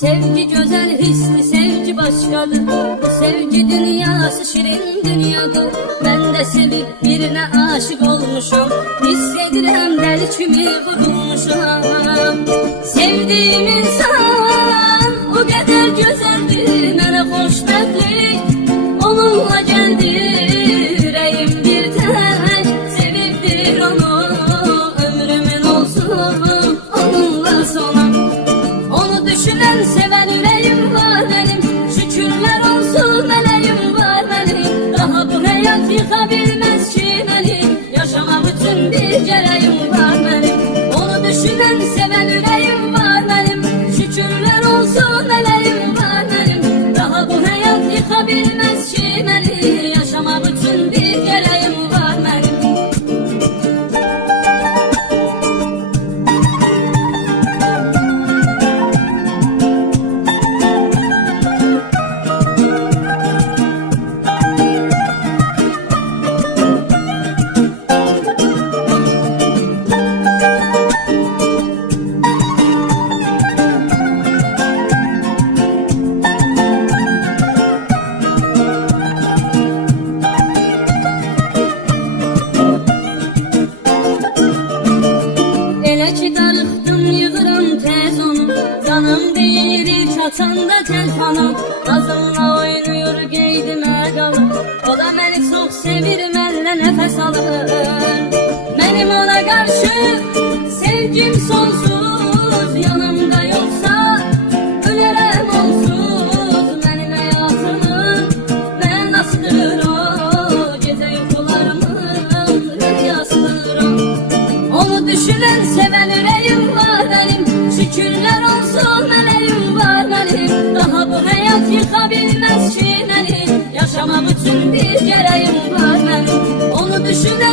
Sevgi güzel hisli, sevgi başkadır. Bu sevgi dünyası şirin dünyadır. Ben de sevip birine aşık olmuşum. Hissedirim deli kimi vurulmuşum. Sevdiğim insan o kadar güzeldir. Mənə xoşbəxtlik onunla geldi. Yüreğim bir tek sevibdir onu. Ömrümün olsun onunla sonu. Onu düşünen seven yüreğim var benim. Şükürler olsun meleğim var benim. Daha bu hayat yıkabilmez ki beni. Yaşamak için bir gereğim var benim. Onu düşünen seven yüreğim var benim. Şükürler olsun meleğim var benim. Daha bu hayat yıkabilmez ki beni. Yaşamak için bir gereğim var benim. Canım değil ilk açanda telefonu. Nazımla oynuyor geydime qalır. O da beni çok sevir, mənlə nefes alır. Benim ona karşı sevgim sonsuz. Yanımda yoksa ölerem onsuz. Benim hayatımın ben asılır o. Gece yuxularımın rüyasıdır o. Onu düşünen seven yüreğim var benim. Şükürler olsun meleğim var benim. Daha bu hayat yıkabilmez ki beni. Yaşamak için bir gereğim var benim. Onu düşünen